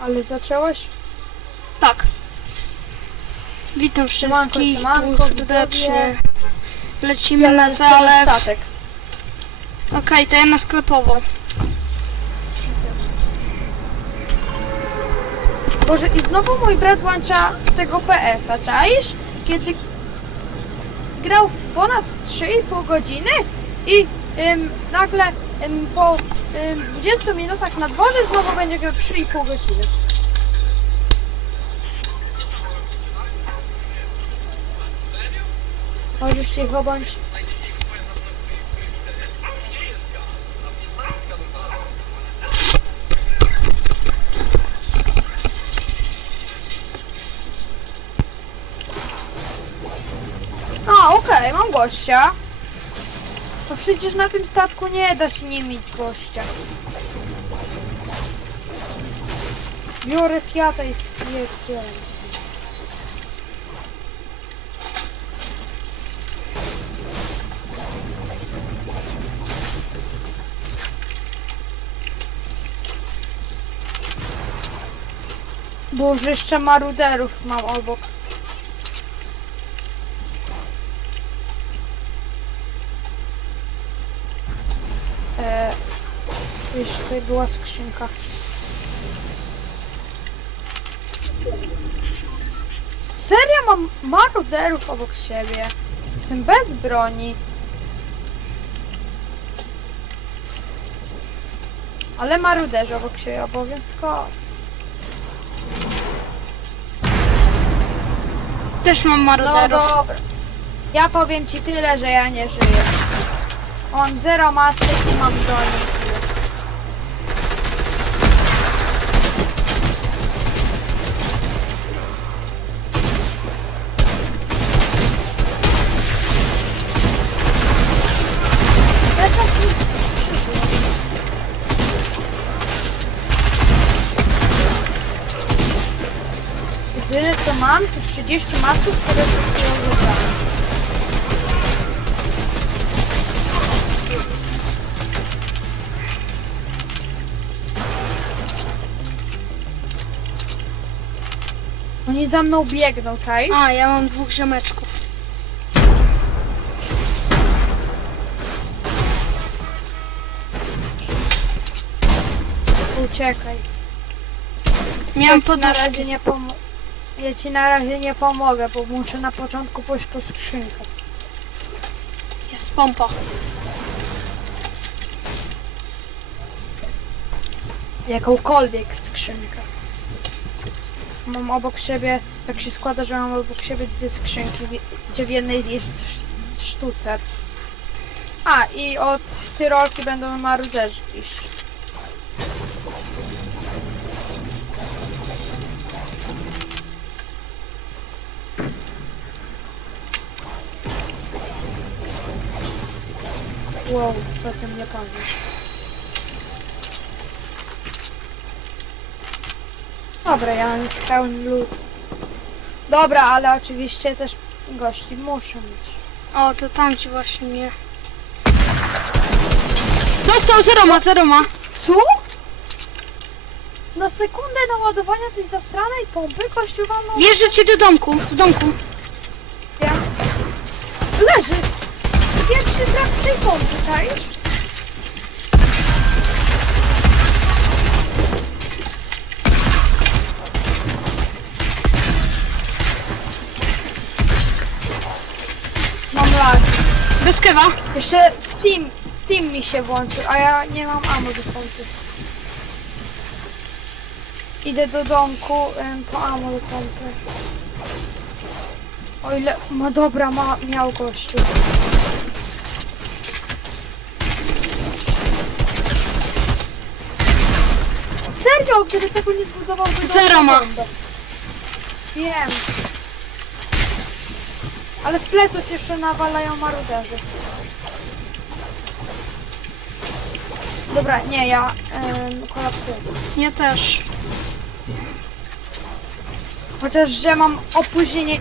Ale zaczęłeś? Tak. Witam Siemanko, wszystkich siemanko, tu serdecznie. widzowie. Lecimy na lecę zalew. statek. Okej, to ja na sklepową. Boże, i znowu mój brat włącza tego PS-a, czaisz? Kiedy grał ponad 3,5 godziny i ym, nagle po ym, 20 minutach na dworze znowu będzie grał 3,5 godziny. Możesz cicho bądź. A, okej, mam gościa. To przecież na tym statku nie da się nie mieć gościa. Biorę Fiata i spierdzielam. Boże, jeszcze maruderów mam obok. E, gdzieś tutaj była skrzynka. Serio mam maruderów obok siebie. Jestem bez broni. Ale maruderzy obok siebie obowiązkowo. Też mam No maruderów. dobra. Ja powiem ci tyle, że ja nie żyję. Mam zero matek i mam broni. Jedyne co mam to 30 maców, które przed chwilą wybrałem. Oni za mną biegną, czaisz? A, ja mam dwóch ziomeczków. Uciekaj. Nie mam ja ci na razie nie pomo- Ja ci na razie nie pomogę, bo muszę na początku pójść po skrzynkę. Jest pompa. Jakąkolwiek skrzynkę. Mam obok siebie, tak się składa, że mam obok siebie dwie skrzynki, gdzie w jednej jest sz- sztucer. A, i od tyrolki będą maruderzy iść. Wow, co ty mnie powiesz? Dobra, ja mam już pełny lód. Dobra, ale oczywiście też gości muszę mieć. O, to tamci właśnie nie. Dostał zero ma, zero ma. Co? Na sekundę naładowania tej zasranej pompy kościół wam Wjeżdżę cię do domku, w domku. Pompy, czaisz? Mam lag. Bez kewa. Jeszcze Steam, Steam mi się włączył, a ja nie mam ammo do pompy. Idę do domku em, po ammo do pompy. O ile, ma dobra, ma, miał gościu. Serio, gdyby tego nie zbudował, to Zero ma. Wiem. Ale z pleców jeszcze nawalają maruderzy. Dobra, nie, ja em, kolapsuję. Ja też. Chociaż, że mam opóźnienie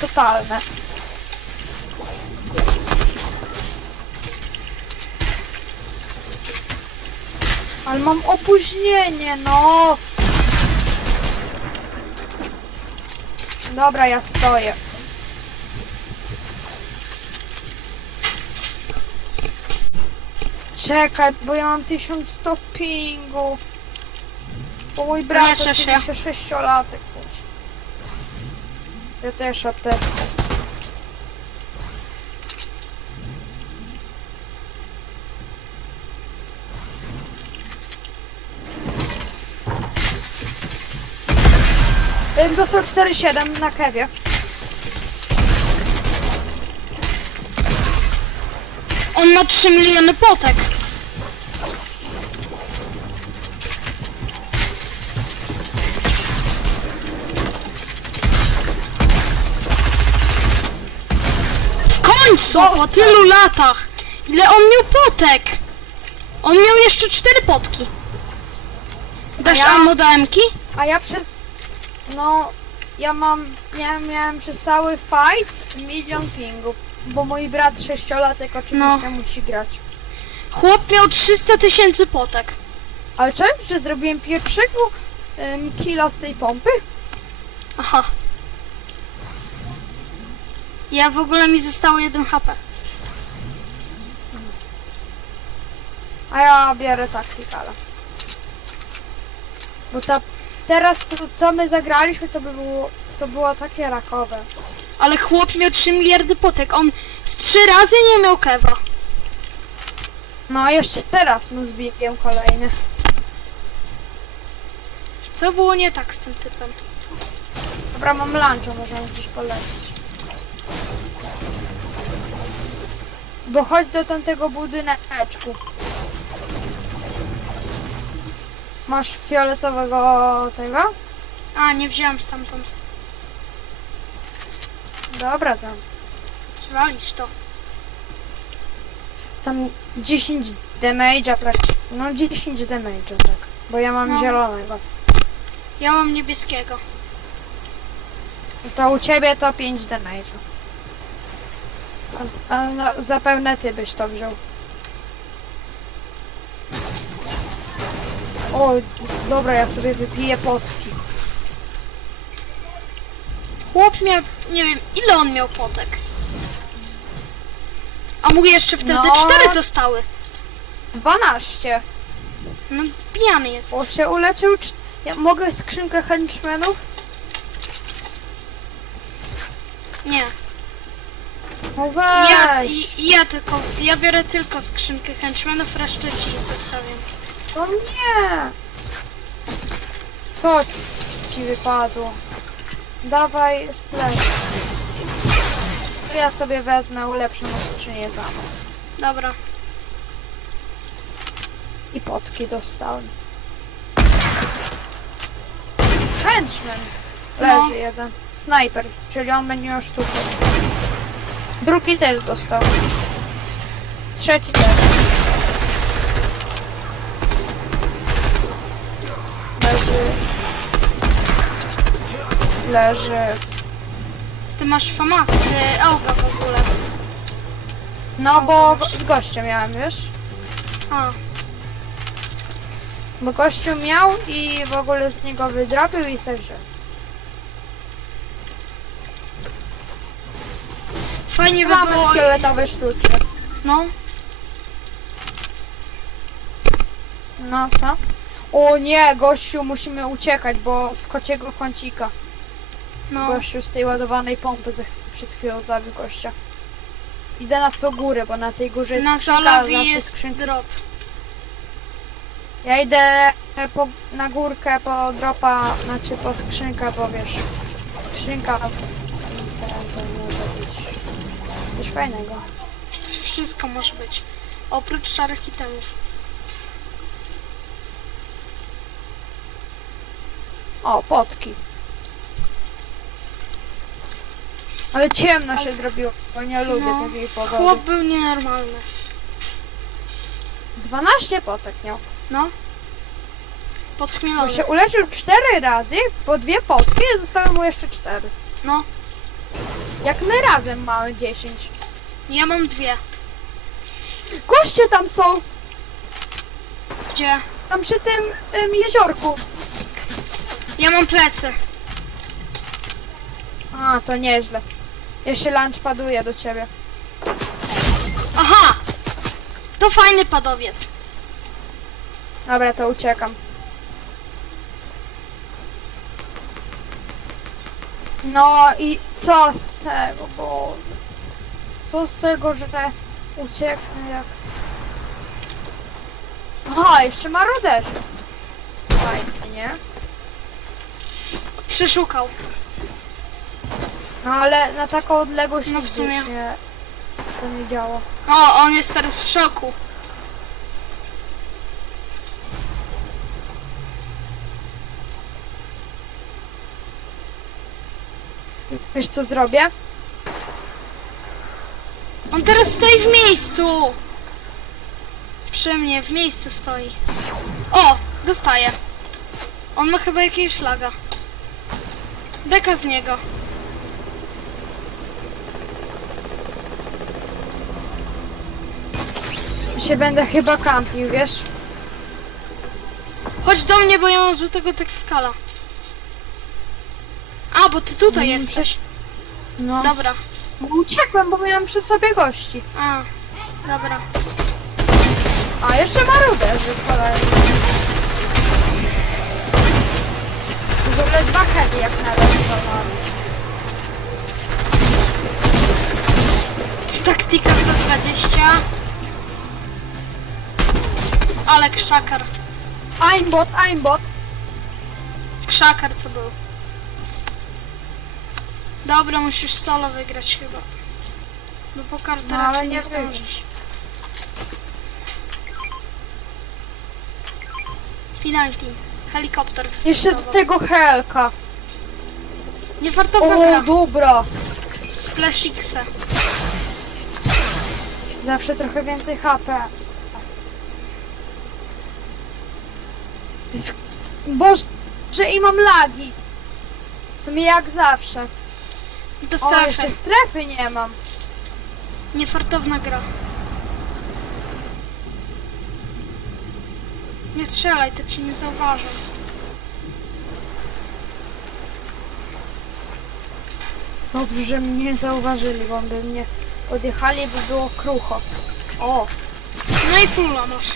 totalne. Ale mam opóźnienie, no! Dobra, ja stoję. Czekaj, bo ja mam 1100 pingu. Bo mój brat się. 6 latek. Ja też apteczkę. Dostał 4,7 na kewie. On ma 3 miliony potek. W końcu, po tylu latach. Ile on miał potek? On miał jeszcze 4 potki. Dasz ja- ammo do? A ja przez... No... Ja mam... Miałem, miałem przez cały fight milion pingów. Bo mój brat sześciolatek oczywiście No. musi grać. Chłop miał 300 tysięcy potek. Ale czemu, że zrobiłem pierwszego um, killa z tej pompy? Aha. Ja w ogóle mi zostało 1 HP. A ja biorę taktykala. Bo ta... Teraz to, co my zagraliśmy, to by było... To było takie rakowe. Ale chłop miał 3 miliardy potek. On z 3 razy nie miał kewa. No jeszcze teraz mu zbiegiem kolejny. Co było nie tak z tym typem? Dobra, mam luncha, możemy gdzieś polecieć. Bo chodź do tamtego budyneczku. Masz fioletowego tego? A, nie wziąłem stamtąd. Dobra, tam. Zwalisz to. Tam 10 damage'a praktycznie. No 10 damage'a, tak. Bo ja mam No. zielonego. Ja mam niebieskiego. To u ciebie to 5 damage'a. A, z, a no, zapewne ty byś to wziął. O, dobra, ja sobie wypiję potki. Chłop miał, nie wiem, ile on miał potek. A mu jeszcze wtedy No. 4 zostały. 12. No, pijany jest. O, się uleczył. cz- Ja mogę skrzynkę henchmenów? Nie. No Ja, weź. i, ja tylko, ja biorę tylko skrzynkę henchmanów, resztę ci zostawiam. No nie. Coś ci wypadło. Dawaj sklep. Ja sobie wezmę, ulepszę skrzynię za mną. Dobra. I potki dostałem. Henchman. Leży No. jeden. Snajper, czyli on będzie miał sztuce. Drugi też dostał. Trzeci też. Leży. Ty masz famas, y, auga w ogóle. No bo z gościem miałem, wiesz? A, Bo gościu miał i w ogóle z niego wydrobił i se wziął. fajnie by Mamy było... fioletowe sztuce. No, No co? O nie, gościu, musimy uciekać, bo z kociego kącika. No. Gościu z tej ładowanej pompy za przed chwilą zabił gościa. Idę na tą górę, bo na tej górze jest Na skrzynka, zawsze jest skrzynka. drop. Ja idę e, po, na górkę po dropa, znaczy po skrzynkę, bo wiesz, skrzynka coś fajnego. Wszystko może być. Oprócz szarych itemów. O, potki. Ale ciemno się zrobiło, bo nie lubię No, takiej pogody. Chłop był nienormalny. 12 potek miał. No. On Podchmielony. się uleczył 4 razy, po dwie potki, i zostały mu jeszcze 4. No. Jak my razem mamy 10. Ja mam dwie. Goście tam są! Gdzie? Tam przy tym ym, jeziorku. Ja mam plecy. A, to nieźle. Jeszcze lunch paduje do ciebie. Aha! To fajny padowiec. Dobra, to uciekam. No i co z tego, bo... Co z tego, że ucieknę jak... Aha, jeszcze maroderzy. Fajnie, nie? Przeszukał. No ale na taką odległość No w nigdy sumie. się to nie działa. O, on jest teraz w szoku. Wiesz co zrobię? On teraz stoi w miejscu. Przy mnie, w miejscu stoi. O, dostaje. On ma chyba jakiegoś laga. Beka z niego. Się będę chyba kampił, wiesz? Chodź do mnie, bo ja mam złotego taktykala. A, bo ty tutaj Mm, jesteś. No. Dobra. Bo uciekłem, bo miałem przy sobie gości. A, dobra. A, jeszcze maruderzy, kolejny. W ogóle dwa heady jak na razie mam. Taktika za 20. Ale krzakar. Aimbot, aimbot. Krzakar co był. Dobra, musisz solo wygrać chyba. Bo po kartę No, ale raczej nie nie wygram. zdążysz. Penalty. Helikopter Jeszcze do wystartował. tego helka. Niefartowna O, gra. dobra. Splash X. Zawsze trochę więcej HP. Boże, że i mam lagi. W sumie jak zawsze. Do O, strefy. jeszcze strefy nie mam. Niefartowna gra. Nie strzelaj, to ci nie zauważą. Dobrze, że mnie nie zauważyli, bo by mnie odjechali, by było krucho. O, No i fulla masz.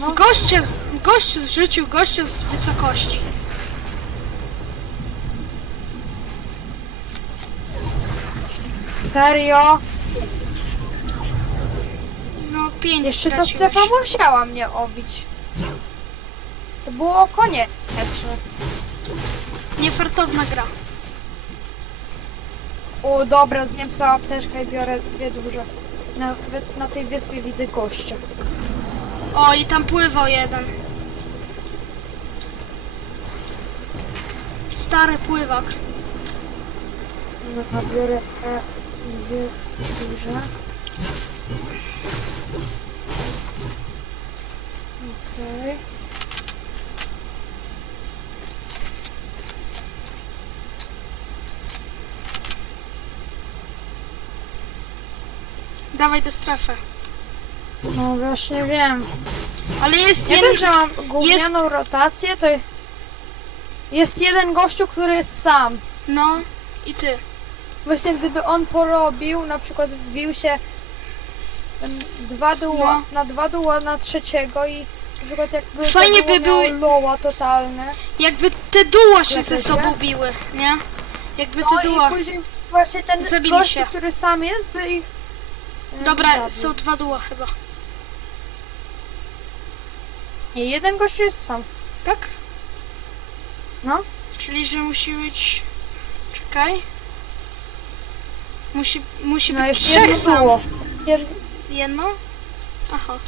No. Goście, z- goście zrzucił gościa z wysokości. Serio? No pięć Jeszcze ta straciłeś. strefa musiała mnie obić. To było konieczne. Niefartowna gra. O, dobra, zjem sobie apteczkę i biorę dwie duże. Na, na tej wyspie widzę gościa. O, i tam pływał jeden. Stary pływak. No, biorę e, dwie duże. Okej. Dawaj do strefy. No właśnie wiem. Ale jest Ja jeden... wiem, że mam gównianą rotację, to jest jeden gościu, który jest sam. No, i ty. Właśnie gdyby on porobił, na przykład wbił się dwa duła, No. na dwa duła na trzeciego i na przykład jakby Fajnie by były- loła totalne. Jakby te duła się ze sobą biły, nie? Jakby No te duła... i później właśnie ten Zabili gościu, się. który sam jest, by ich Dobra, są dwa duła chyba. Nie, jeden gościu jest sam. Tak? No. Czyli, że musi być... Czekaj. Musi, musi No być trzech jedno sam. było. Jed... Jedno? Aha.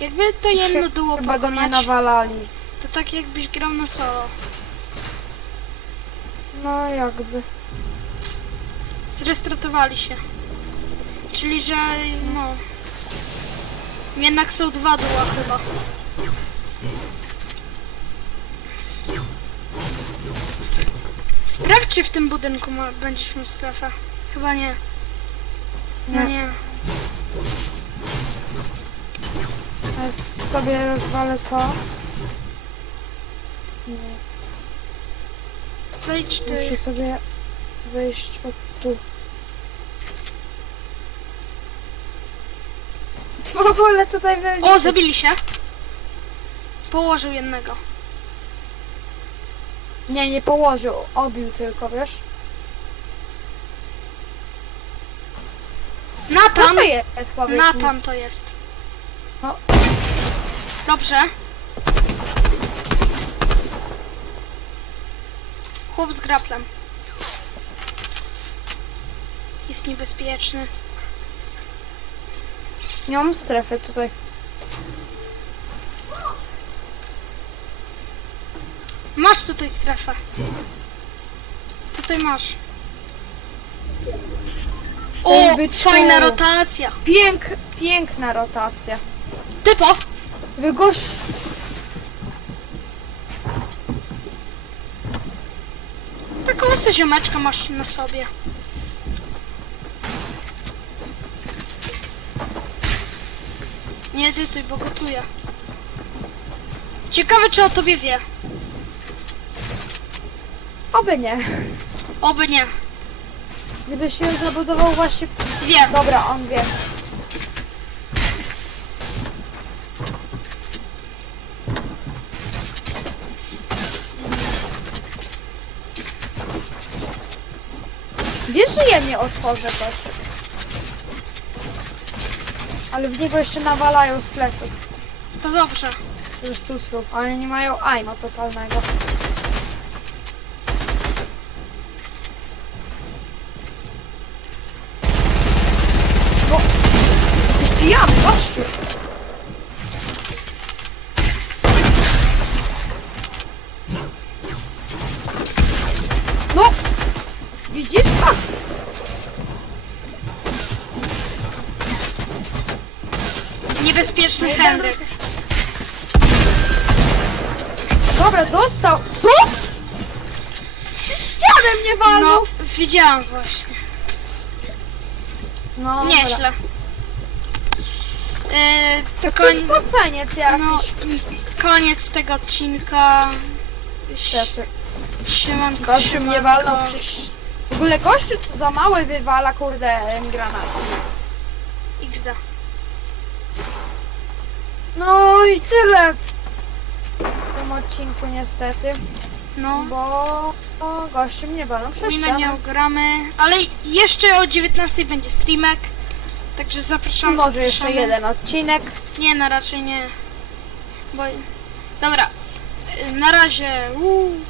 Jakby to jedno duło Chyba do mnie pokonać, nawalali. to tak jakbyś grał na solo. No jakby. Zrestartowali się. Czyli, że no... Jednak są dwa duła chyba. Sprawdź, czy w tym budynku ma, będziesz miał strefę. Chyba nie. No Nie. nie. Sobie rozwalę to. Nie. Wejdź ty. Muszę sobie wyjść od tu. W ogóle tutaj będzie... O, zabili się. Położył jednego. Nie, nie położył, obił tylko, wiesz? Co Natan! to jest, powiedz mi? Natan to jest. No. Dobrze. Chłop z graplem. Jest niebezpieczny. Nie mam strefy tutaj. Masz tutaj strefę. Tutaj masz. O, Ej, byczku. fajna rotacja. Pięk, piękna rotacja. Typo, Wy gość... taką oto ziomeczkę masz na sobie. Nie edytuj, bo gotuję. Ciekawe, czy o tobie wie. Oby nie. Oby nie. Gdyby się zabudował właśnie... Wie. Dobra, on wie. Wiesz, że ja nie otworzę też. Ale w niego jeszcze nawalają z pleców. To dobrze. Już z tustrów, ale nie mają aima totalnego. No, jesteś pijany, gościu. Henryk. dobra, dostał. Co? Czy ścianę mnie walnął? No, widziałam właśnie. No. Nieźle. Yy, to To jest koń... poceniec jakiś. No, koniec tego odcinka. Niestety. Siemanko, Gościu mnie siemanko. walnął przecież... W ogóle gościu co za mały wywala, kurde, em, granat. XD. No i tyle w tym odcinku niestety, No, bo o, gościu mnie walnął przez ścianę. nie gramy, ale jeszcze o 19 będzie streamek. Także zapraszam. może jeszcze zapraszamy. jeden odcinek. Nie, na raczej nie. Bo... Dobra. Na razie. Uuu.